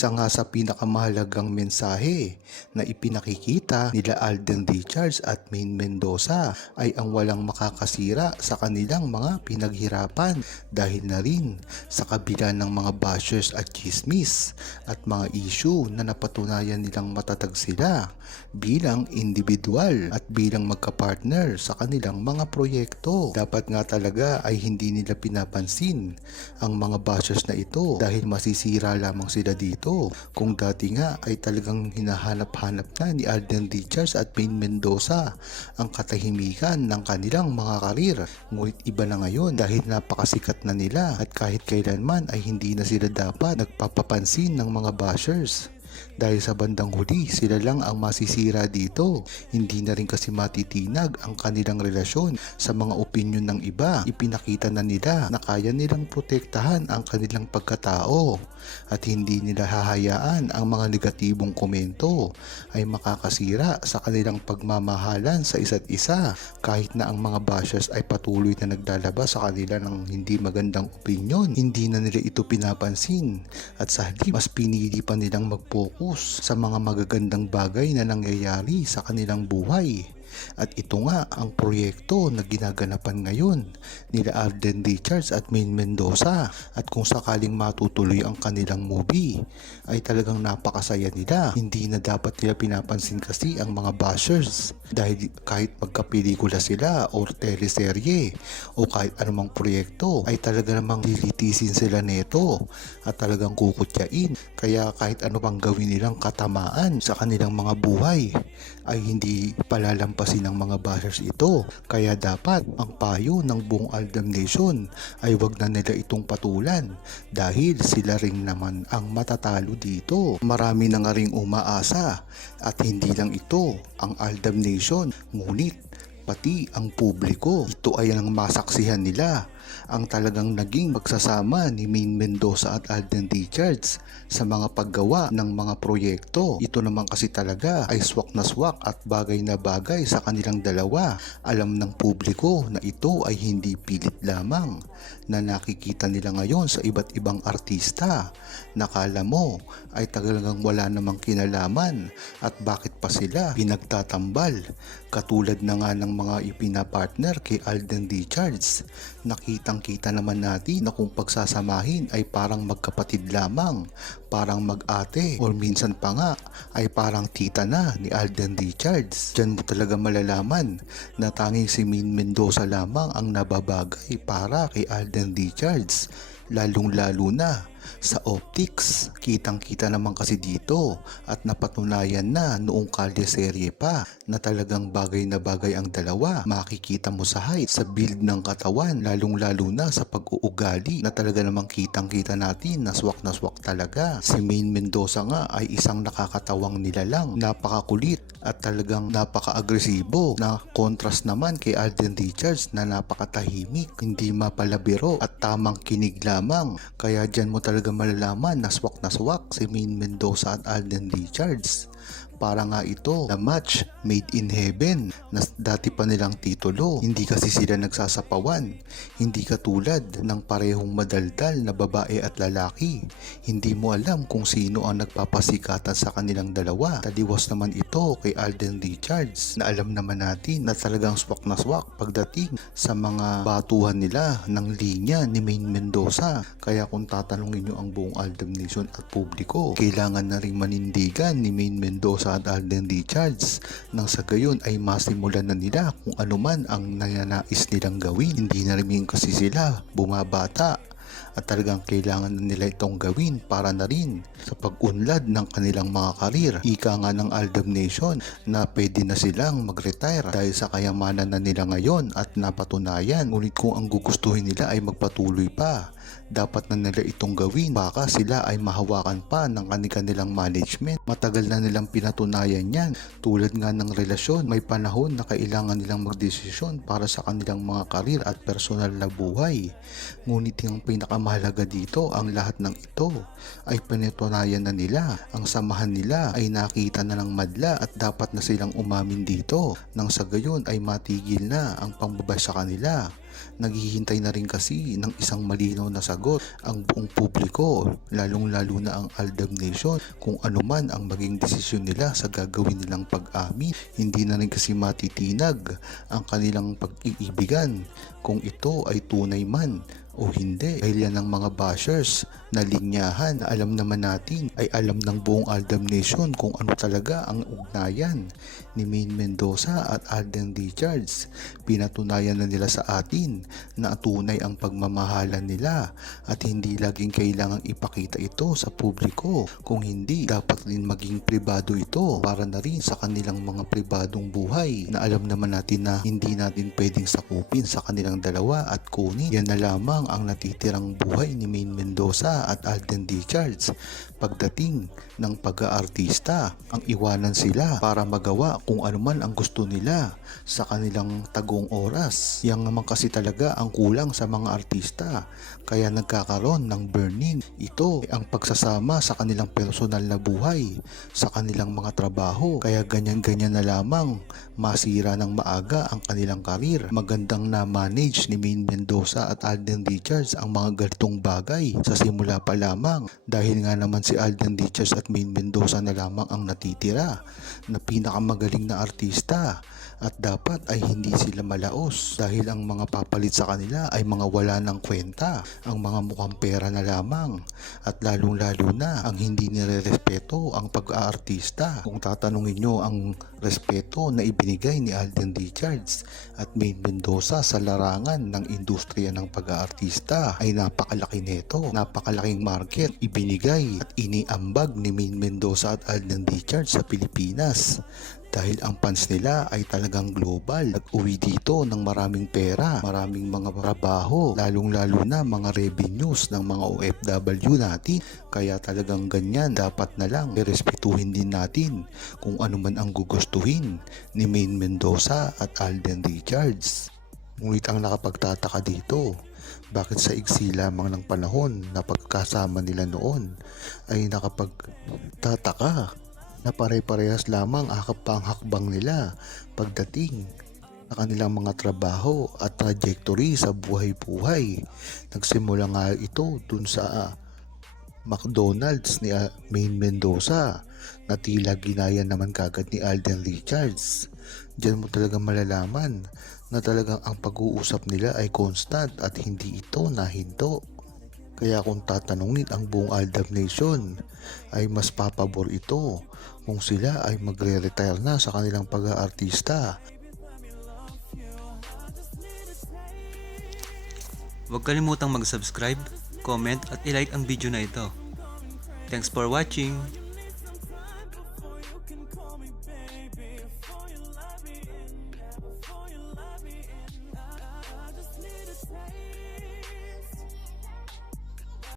Isa nga sa pinakamahalagang mensahe na ipinakikita nila Alden Richards at Main Mendoza ay ang walang makakasira sa kanilang mga pinaghirapan dahil na rin sa kabila ng mga bashers at chismis at mga issue na napatunayan nilang matatag sila bilang individual at bilang magkapartner sa kanilang mga proyekto. Dapat nga talaga ay hindi nila pinapansin ang mga bashers na ito dahil masisira lamang sila dito. Kung dati nga ay talagang hinahanap-hanap na ni Alden Richards at Main Mendoza ang katahimikan ng kanilang mga karir. Ngunit iba na ngayon dahil napakasikat na nila at kahit kailanman ay hindi na sila dapat nagpapapansin ng mga bashers. Dahil sa bandang huli, sila lang ang masisira dito. Hindi na rin kasi matitinag ang kanilang relasyon sa mga opinyon ng iba. Ipinakita na nila na kaya nilang protektahan ang kanilang pagkatao at hindi nila hahayaan ang mga negatibong komento ay makakasira sa kanilang pagmamahalan sa isa't isa kahit na ang mga bashers ay patuloy na naglalabas sa kanila ng hindi magandang opinyon. Hindi na nila ito pinapansin at sa halip mas pinili pa nilang mag-focus sa mga magagandang bagay na nangyayari sa kanilang buhay. At ito nga ang proyekto na ginaganapan ngayon nila Alden Richards at Main Mendoza. At kung sakaling matutuloy ang kanilang movie ay talagang napakasaya nila. Hindi na dapat nila pinapansin kasi ang mga bashers. Dahil kahit magkapelikula sila o teleserye o kahit anumang proyekto ay talaga namang lilitisin sila neto at talagang kukutyain. Kaya kahit ano pang gawin nilang katamaan sa kanilang mga buhay ay hindi palalampasin ng mga bashers ito. Kaya dapat ang payo ng buong Aldam Nation ay wag na nila itong patulan dahil sila rin naman ang matatalo dito. Marami na nga ring umaasa at hindi lang ito ang Aldam Nation ngunit pati ang publiko. Ito ay ang masaksihan nila ang talagang naging magsasama ni Main Mendoza at Alden Richards sa mga paggawa ng mga proyekto. Ito naman kasi talaga ay swak na swak at bagay na bagay sa kanilang dalawa. Alam ng publiko na ito ay hindi pilit lamang na nakikita nila ngayon sa iba't ibang artista. Nakala mo ay talagang wala namang kinalaman at bakit pa sila pinagtatambal. Katulad na nga ng mga ipinapartner kay Alden Richards. Nakitang kita naman natin na kung pagsasamahin ay parang magkapatid lamang, parang mag-ate or minsan pa nga ay parang tita na ni Alden Richards. Diyan mo talaga malalaman na tanging si Min Mendoza lamang ang nababagay para kay Alden Richards lalong lalo na sa optics. Kitang kita naman kasi dito at napatunayan na noong kalye serye pa na talagang bagay na bagay ang dalawa. Makikita mo sa height, sa build ng katawan, lalong lalo na sa pag-uugali na talaga namang kitang kita natin na swak na swak talaga. Si Main Mendoza nga ay isang nakakatawang nilalang, napakakulit at talagang napaka-agresibo na contrast naman kay Alden Richards na napakatahimik, hindi mapalabiro at tamang kinig lamang. Kaya dyan mo talaga malalaman na swak na swak si Main Mendoza at Alden Richards. Para nga ito na match made in heaven na dati pa nilang titulo. Hindi kasi sila nagsasapawan. Hindi katulad ng parehong madaldal na babae at lalaki. Hindi mo alam kung sino ang nagpapasikatan sa kanilang dalawa. Taliwas naman ito kay Alden Richards na alam naman natin na talagang swak na swak pagdating sa mga batuhan nila ng linya ni Main Mendoza. Kaya kung tatanungin nyo ang buong Aldam Nation at publiko, kailangan na rin manindigan ni Main Mendoza at Alden Richards nang sa gayon ay masimulan na nila kung ano man ang nananais nilang gawin. Hindi na rin kasi sila bumabata at talagang kailangan na nila itong gawin para na rin sa pag-unlad ng kanilang mga karir. Ika nga ng Aldam Nation na pwede na silang mag-retire dahil sa kayamanan na nila ngayon at napatunayan. Ngunit kung ang gugustuhin nila ay magpatuloy pa, dapat na nila itong gawin. Baka sila ay mahawakan pa ng kanilang management. Matagal na nilang pinatunayan yan. Tulad nga ng relasyon, may panahon na kailangan nilang magdesisyon para sa kanilang mga karir at personal na buhay. Ngunit yung pinaka pinakamahalaga dito ang lahat ng ito ay pinatunayan na nila. Ang samahan nila ay nakita na ng madla at dapat na silang umamin dito nang sa gayon ay matigil na ang pambabas sa kanila. Naghihintay na rin kasi ng isang malinaw na sagot ang buong publiko, lalong-lalo na ang Aldab Nation kung ano man ang maging desisyon nila sa gagawin nilang pag-amin. Hindi na rin kasi matitinag ang kanilang pag-iibigan kung ito ay tunay man o hindi. Dahil yan ng mga bashers na linyahan na alam naman natin ay alam ng buong Aldam Nation kung ano talaga ang ugnayan ni Main Mendoza at Alden Richards. Pinatunayan na nila sa atin na tunay ang pagmamahalan nila at hindi laging kailangang ipakita ito sa publiko. Kung hindi, dapat din maging pribado ito para na rin sa kanilang mga pribadong buhay na alam naman natin na hindi natin pwedeng sakupin sa kanilang dalawa at kunin. Yan na lamang ang natitirang buhay ni Main Mendoza at Alden Richards pagdating ng pag-aartista. Ang iwanan sila para magawa kung ano man ang gusto nila sa kanilang tagong oras. Yang naman kasi talaga ang kulang sa mga artista kaya nagkakaroon ng burning. Ito ay ang pagsasama sa kanilang personal na buhay, sa kanilang mga trabaho. Kaya ganyan-ganyan na lamang masira ng maaga ang kanilang karir. Magandang na-manage ni Main Mendoza at Alden Richards ang mga ganitong bagay sa simula pa lamang dahil nga naman si Alden Richards at Main Mendoza na lamang ang natitira na pinakamagaling na artista at dapat ay hindi sila malaos dahil ang mga papalit sa kanila ay mga wala ng kwenta, ang mga mukhang pera na lamang at lalong lalo na ang hindi nire-respeto ang pag-aartista. Kung tatanungin nyo ang respeto na ibinigay ni Alden Richards at Main Mendoza sa larangan ng industriya ng pag-aartista ay napakalaki nito. Napakalaking market ibinigay at iniambag ni Main Mendoza at Alden Richards sa Pilipinas dahil ang fans nila ay talagang global. Nag-uwi dito ng maraming pera, maraming mga trabaho, lalong-lalo na mga revenues ng mga OFW natin. Kaya talagang ganyan, dapat na lang irespetuhin din natin kung ano man ang gugustuhin ni Main Mendoza at Alden Richards. Ngunit ang nakapagtataka dito, bakit sa iksi lamang ng panahon na pagkasama nila noon ay nakapagtataka na pare-parehas lamang akap pa ang hakbang nila pagdating sa kanilang mga trabaho at trajectory sa buhay-buhay. Nagsimula nga ito dun sa McDonald's ni ah, Main Mendoza na tila ginaya naman kagad ni Alden Richards. Diyan mo talaga malalaman na talagang ang pag-uusap nila ay constant at hindi ito nahinto. Kaya kung tatanungin ang buong Aldab Nation ay mas papabor ito kung sila ay magre-retire na sa kanilang pag-aartista. Huwag kalimutang mag-subscribe, comment at ilike ang video na ito. Thanks for watching!